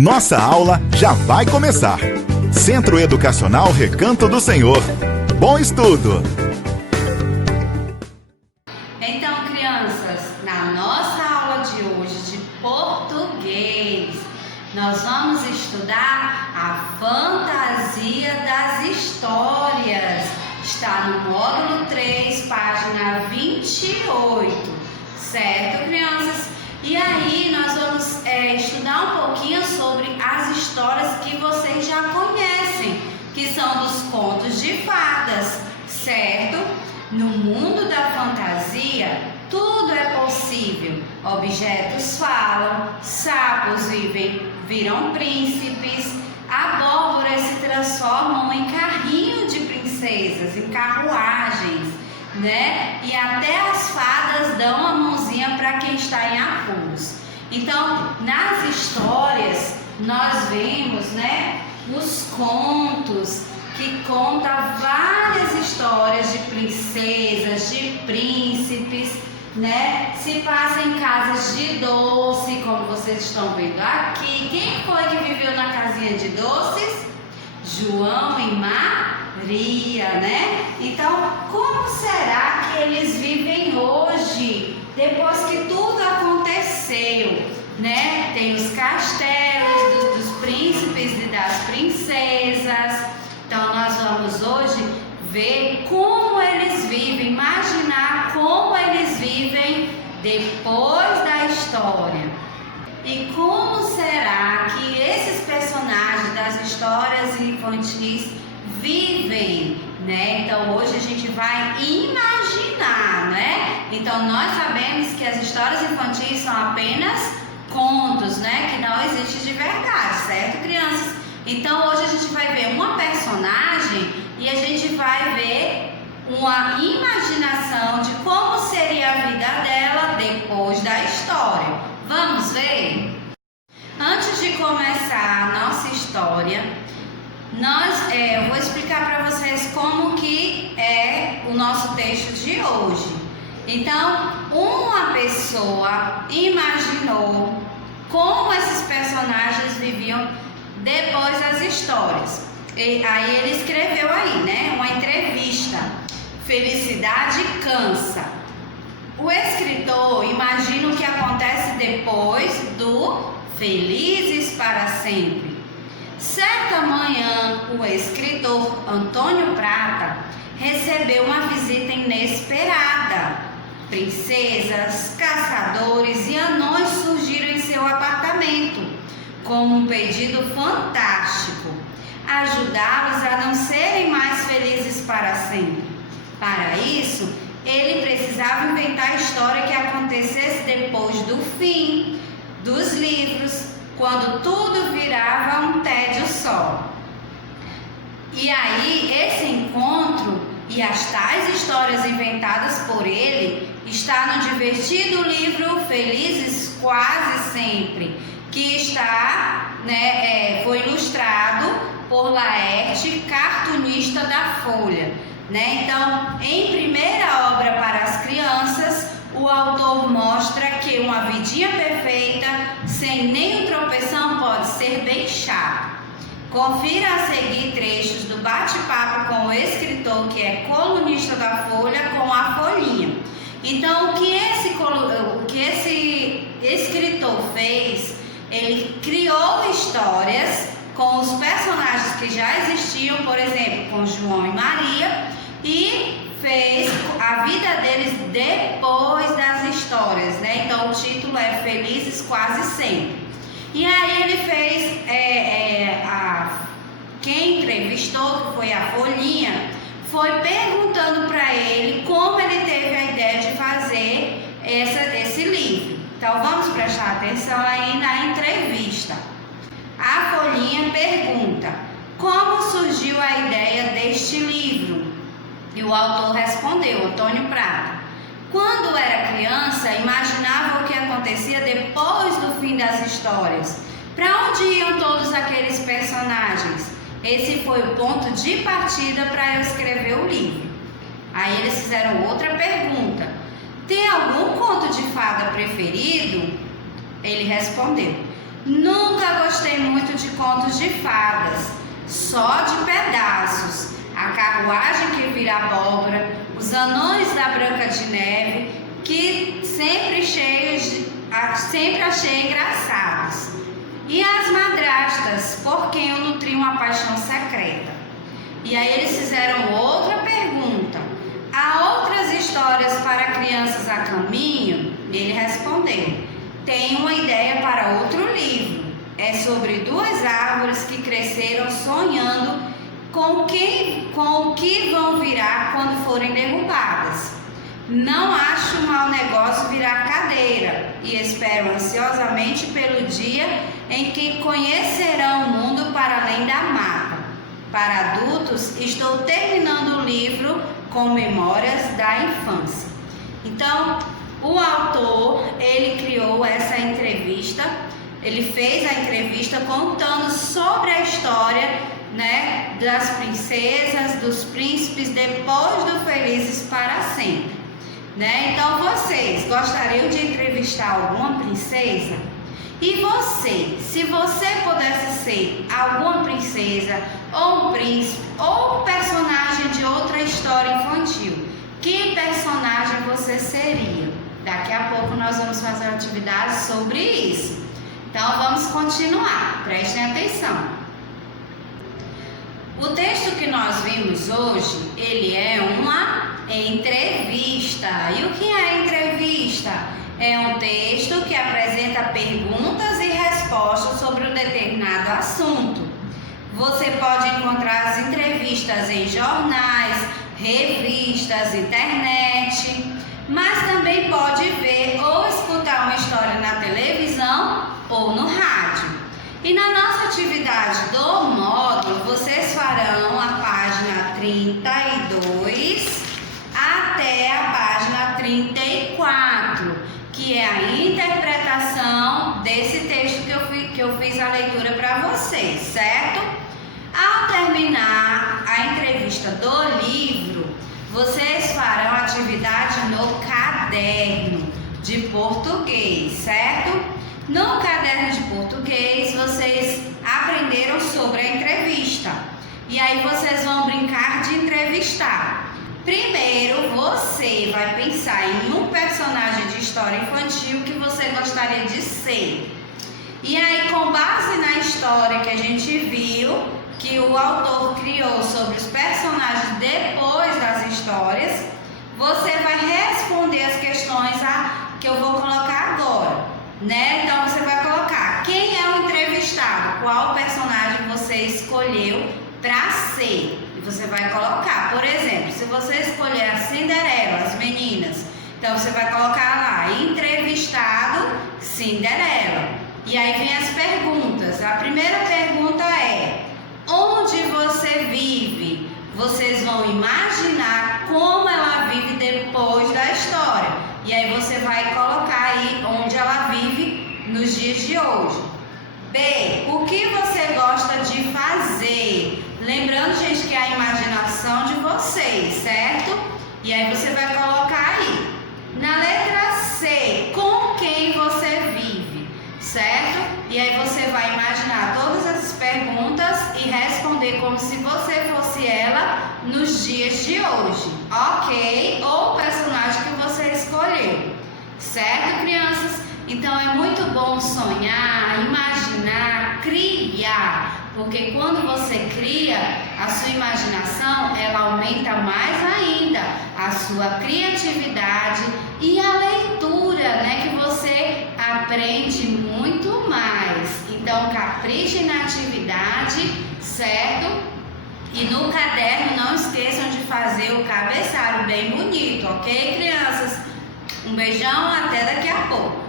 Nossa aula já vai começar. Centro Educacional Recanto do Senhor. Bom estudo! Então, crianças, na nossa aula de hoje de português, nós vamos estudar a fantasia das histórias. Está no módulo 3, página 28, certo, crianças? E aí nós vamos estudar um pouquinho sobre as histórias que vocês já conhecem, que são dos contos de fadas, certo? No mundo da fantasia, tudo é possível. Objetos falam, sapos viram príncipes, abóboras se transformam em carrinho de princesas, em carruagens, né? E até as fadas dão a mãozinha para quem está em apuros. Então, nas histórias, nós vemos, né, os contos que contam várias histórias de princesas, de príncipes, né? Se passa em casas de doce, como vocês estão vendo aqui. Quem foi que viveu na casinha de doces? João e Maria, né? Então, como será que eles vivem hoje, depois que tudo aconteceu, né? Tem os castelos dos príncipes e das princesas. Então, nós vamos hoje ver como eles vivem, imaginar como eles vivem depois da história. E como será que esses personagens das histórias infantis vivem, né? Então, hoje a gente vai imaginar, né? Então, nós sabemos que as histórias infantis são apenas contos, né? Que não existe de verdade, certo, crianças? Então, hoje a gente vai ver uma personagem e a gente vai ver uma imaginação de como seria a vida dela depois da história. Vamos ver? Antes de começar a nossa história, eu vou explicar para vocês como que é o nosso texto de hoje. Então, uma pessoa imaginou como esses personagens viviam depois das histórias. E aí ele escreveu aí, né? Uma entrevista. Felicidade cansa. O escritor imagina o que acontece depois do Felizes para Sempre. Certa manhã, o escritor Antônio Prata recebeu uma visita inesperada. Princesas, caçadores e anões surgiram em seu apartamento com um pedido fantástico: ajudá-los a não serem mais felizes para sempre. Para isso, ele precisava inventar a história que acontecesse depois do fim dos livros, quando tudo virava um tédio só. E aí, esse encontro e as tais histórias inventadas por ele está no divertido livro Felizes Quase Sempre, que está, foi ilustrado por Laerte, cartunista da Folha, né? Então, em primeira obra para as crianças, o autor mostra que uma vidinha perfeita, sem nenhum tropeção, pode ser bem chata. Confira a seguir trechos do bate-papo com o escritor, que é colunista da Folha, com a Folhinha. Então, o que esse escritor fez? Ele criou histórias com os personagens que já existiam, por exemplo, com João e Maria, e fez a vida deles depois das histórias, né? Então, o título é Felizes Quase Sempre. E aí ele fez, quem entrevistou, que foi a Folhinha, foi perguntando para ele como ele teve a ideia de fazer esse livro. Então, vamos prestar atenção aí na entrevista. A Folhinha pergunta: como surgiu a ideia deste livro? E o autor respondeu, Antônio Prata: quando era criança, imaginava o que acontecia depois do fim das histórias. Para onde iam todos aqueles personagens? Esse foi o ponto de partida para eu escrever o livro. Aí eles fizeram outra pergunta: tem algum conto de fada preferido? Ele respondeu: Nunca gostei muito de contos de fadas, só de pedaços. A carruagem que vira abóbora, os anões da Branca de Neve, que sempre achei engraçados. E as madrastas, por quem eu nutri uma paixão secreta. E aí eles fizeram outra pergunta: há outras histórias para crianças a caminho? Ele respondeu: tenho uma ideia para outro livro. É sobre duas árvores que cresceram sonhando com o que vão virar quando forem derrubadas. Não acho mau negócio virar cadeira e espero ansiosamente pelo dia em que conhecerão o mundo para além da mata. Para adultos, estou terminando o livro com memórias da infância. Então, o autor, ele criou essa entrevista, ele fez a entrevista contando sobre a história, né, das princesas, dos príncipes depois do Felizes para Sempre, né? Então, vocês gostariam de entrevistar alguma princesa? E você, se você pudesse ser alguma princesa, ou um príncipe, ou um personagem de outra história infantil, que personagem você seria? Daqui a pouco nós vamos fazer uma atividade sobre isso. Então vamos continuar, prestem atenção. O texto que nós vimos hoje, ele é uma entrevista. E o que é entrevista? É um texto que apresenta perguntas e respostas sobre um determinado assunto. Você pode encontrar as entrevistas em jornais, revistas, internet, mas também pode ver ou escutar uma história na televisão ou no rádio. E na nossa atividade do módulo, vocês farão a página 32 até a página 34, que é a interpretação desse texto que eu fiz a leitura para vocês, certo? Ao terminar a entrevista do livro, vocês farão atividade no caderno de português, certo? No caderno de português, vocês aprenderam sobre a entrevista. E aí vocês vão brincar de entrevistar. Primeiro, você vai pensar em um personagem de história infantil que você gostaria de ser. E aí, com base na história que a gente viu, que o autor criou sobre os personagens depois das histórias, você vai responder as questões que eu vou colocar agora, né? Então você vai colocar quem é o entrevistado, qual personagem você escolheu para ser. E você vai colocar, por exemplo, se você escolher a Cinderela, as meninas, então você vai colocar lá, entrevistado Cinderela. E aí vem as perguntas. A primeira pergunta é: onde você vive? Vocês vão imaginar como ela vive depois da história. E aí você vai colocar aí onde ela vive nos dias de hoje. B, o que você gosta de fazer? Lembrando, gente, que é a imaginação de vocês, certo? E aí você vai colocar aí. Na letra C, com quem você vive, certo? E aí você vai imaginar todas essas perguntas e responder como se você fosse ela nos dias de hoje, ok? Ou o personagem que você escolheu, certo, crianças? Então é muito bom sonhar, imaginar, criar, porque quando você cria, a sua imaginação, ela aumenta mais ainda a sua criatividade e a leitura, né, que você aprende muito mais. Então capriche na atividade, certo? E no caderno não esqueçam de fazer o cabeçalho bem bonito, ok, crianças? Um beijão, até daqui a pouco.